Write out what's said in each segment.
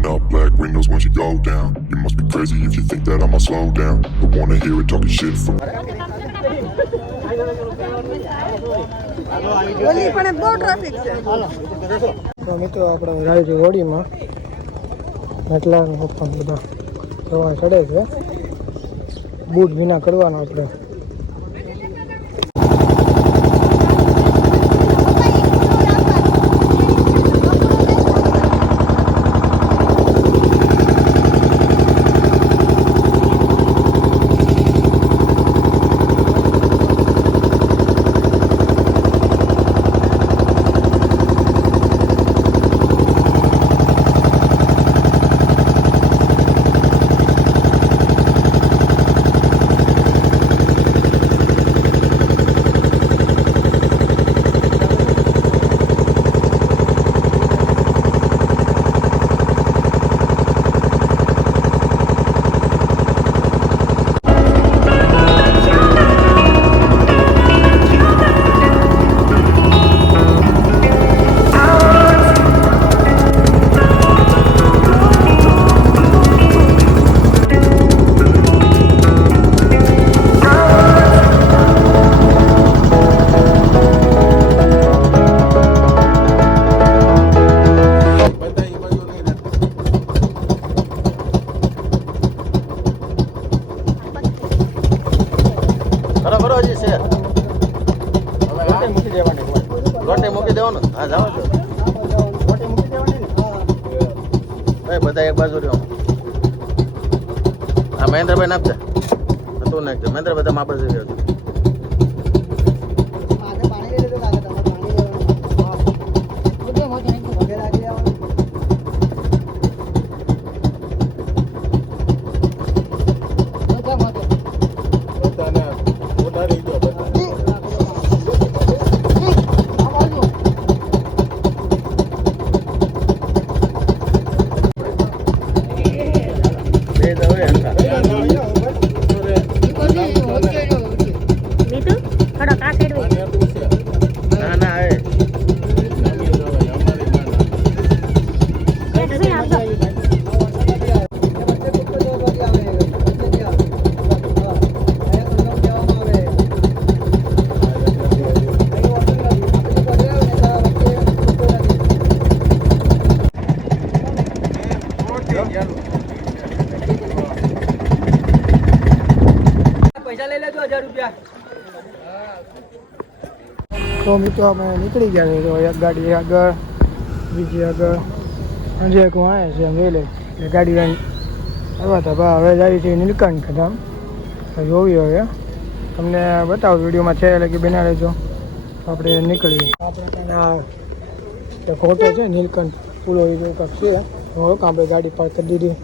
Rolling up black windows once you go down. You must be crazy if you think that I'ma slow down. Don't wanna hear it talking shit from. તો મિત્રો આપણે જાય છે હોડીમાં એટલા પણ બધા જવા ચડે છે બૂટ વિના કરવાનો આપણે બધા એક બાજુ રહ્યો આ મહેન્દ્રભાઈ નાખજે તું નાખજે મહેન્દ્ર બધા માપડ જઈ રહ્યો તો મિત્રો અમે નીકળી ગયા છે તો એક ગાડી આગળ બીજી આગળ અંજે એક વાય છે એમ જોઈ લે એ ગાડી આવ્યા હતા હવે જાય છે નીલકંઠ ધામ જોવી હવે તમને બતાવો વિડીયોમાં છે એટલે કે બના લેજો આપણે નીકળીએ આપણે ત્યાં ફોટો છે નીલકંઠ પૂરો એ કાંક છે આપણે ગાડી પાર્ક કરી દીધી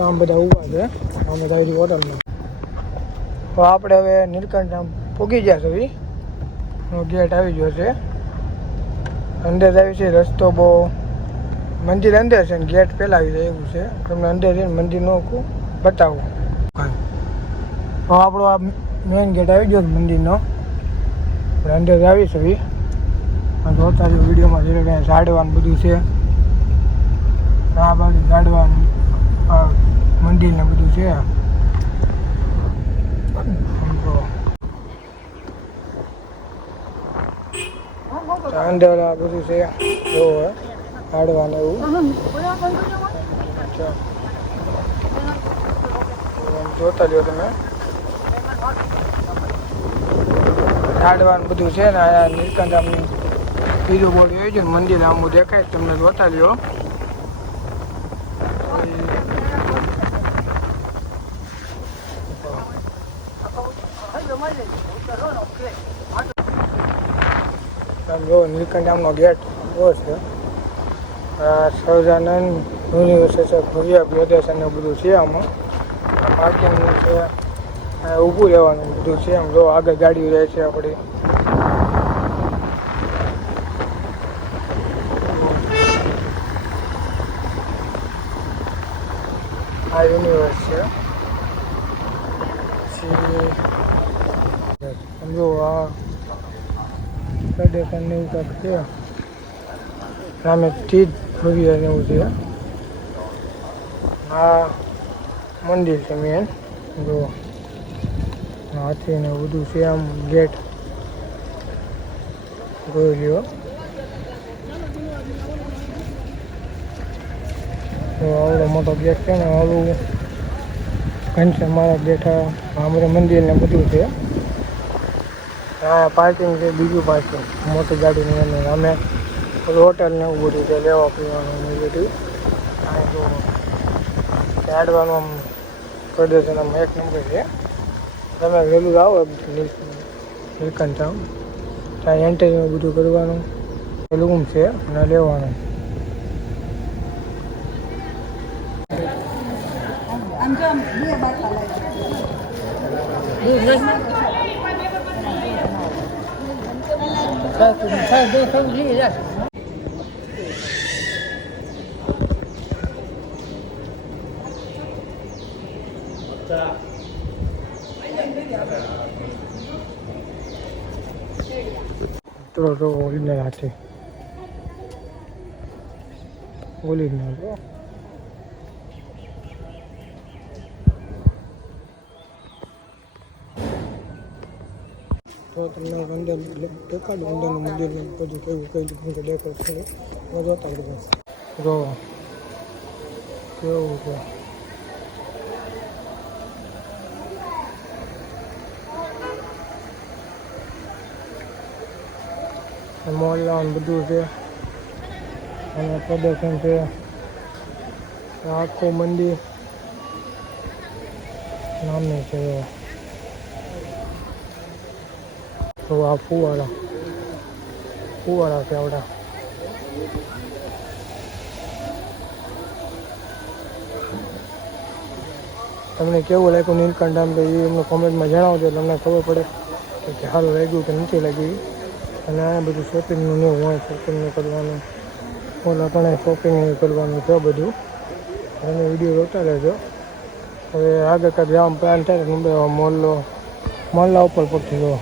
આમ બધા ઊભા છે અમે જાય હોટલમાં તો આપણે હવે નીલકંઠ ધામ પૂગી ગયા છે ગેટ આવી ગયો છે અંદર આવી છે રસ્તો બહુ મંદિર અંદર છે ને ગેટ પહેલાં આવી જાય એવું છે તમને અંદર છે મંદિરનો બતાવું તો આપણો આ મેઇન ગેટ આવી ગયો મંદિરનો આપણે અંદર આવી છે જોતા જો વિડીયોમાં જે કંઈ ઝાડવાનું બધું છે આ બાજુ ઝાડવાનું મંદિરને બધું છે અંદર આ બધું છે જોવો હાડવાનું એવું જોતા લ્યો તમે હાડવાનું બધું છે ને આ નીલકંઠ આમની બીજું બોર્ડ હોય છે ને મંદિર આમ દેખાય તમને જોતા લ્યો જો નીલકંઠ ધામનો ગેટ એવો છે સહજાનંદ યુનિવર્સિટી ભવ્ય પ્રદર્શન બધું છે આમાં પાર્કિંગનું છે ઊભું રહેવાનું બધું છે આમ જો આગળ ગાડીઓ રહે છે આપણી આ યુનિવર્સ છે સમજો આ પ્રદર્શન એવું કંઈક છે સામે ચીજ ભવ્ય ને એવું છે. આ મંદિર છે મેન, જો હાથી ને બધું છે. આમ ગેટ જોઈ લ્યો. તો આવડો મોટો ગેટ છે ને, આવડું ઘનશ્યામ મહારાજ બેઠા આમરે મંદિર ને બધું છે. આ પાર્કિંગ છે, બીજું પાર્કિંગ મોટી ગાડીની અંદર. અમે હોટલ ને એવું બધું છે, લેવા પીવાનું ને એ બધું. આ જો ચાડવાનું આમ પ્રદર્શન આમ એક નંબર છે. તમે વહેલું આવો નીલકંઠ ત્યાં એન્ટરનું બધું કરવાનું, રૂમ છે અને લેવાનું. તો ઓરિજિનલ હાથી ઓરિજિનલ. તો તમને અંદર દેખાડું અંદરનું મંદિરનું બધું કેવું કઈ રીતનું ડેકોરેશન જોતા રહો. જો કેવું છે. મોહલ્લા બધું છે અને પ્રદર્શન છે. આખું મંદિર નામનું છે. તો આ ફુવારા છે આવડા. તમને કેવું લાગ્યું નીલકંઠ ધામ, તો એ અમને કોમેન્ટમાં જણાવજો. તમને ખબર પડે કે સારું લાગ્યું કે નથી લાગ્યું. અને આ બધું શોપિંગનું નહીં હોય, શોપિંગનું કરવાનું, ઓલા પણ શોપિંગ કરવાનું છે બધું. અને વિડીયો જોતા રહેજો. હવે આગળ કાંઈ જવાનું પ્લાન થાય મુંબઈ મોહલ્લા ઉપર પહોંચી ગયો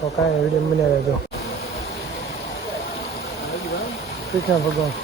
તો કાંઈ વિડીયો બન્યા રહેજો. કૃષ્ણ ભગવાન.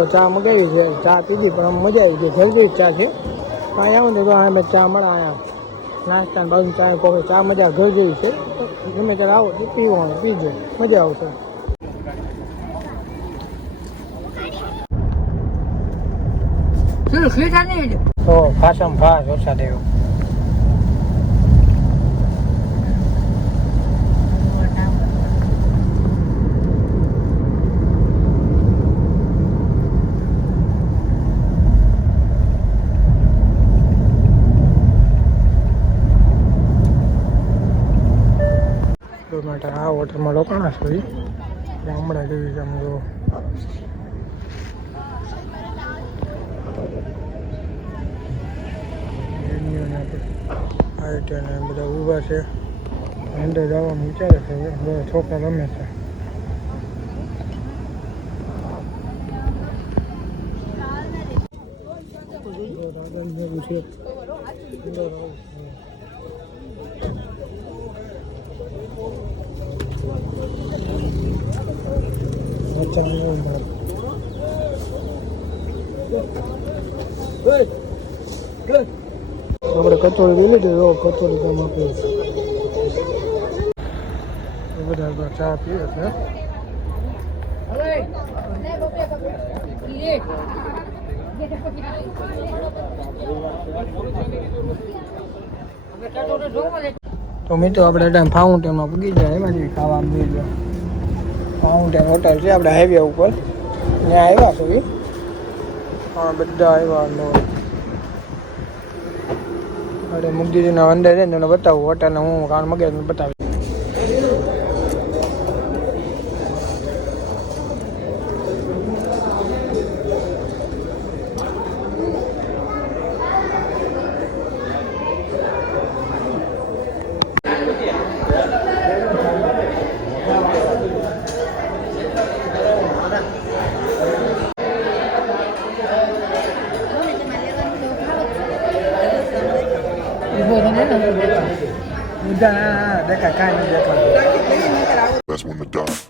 તો ચા મગાવી છે, ચા પીધી પણ આમ મજા આવી ગઈ. જલ્દી ચા છે. અહીંયા આવું ને તો અમે ચા મળે અહીંયા નાસ્તા ને બાજુ ચા કોફી ચા મજા ઘર જેવી છે. ગમે ત્યારે આવો તો પીવો પીજો મજા આવશે. તો ફાસમ ફાસ વરસાદ આવ્યો. માટે આ હોટલમાં રોકાણા છે હમણાં જેવી છે. આમ જો આઈટી ને બધા ઊભા છે. અંદર જવાનું વિચારે છે. બધા છોકરા રમે છે. આપણે કચોરી લઈ લીધી. કચોરી તમે આપી બધા ચા પીએ છે. તો મિત્રો આપણે ટાઈમ ફાઉન્ટેનમાં પૂગી જાય. એમાં જેવી ખાવા મળી જાય. ફાઉન્ટેન હોટલ છે આપણે હાઈવે ઉપર. ત્યાં આવ્યા છો હા બધા આવ્યા. અરે મુગદીજીના અંદર છે ને તમને બતાવું. હોટલને હું કારણ મગજ બતાવી. That's when the dark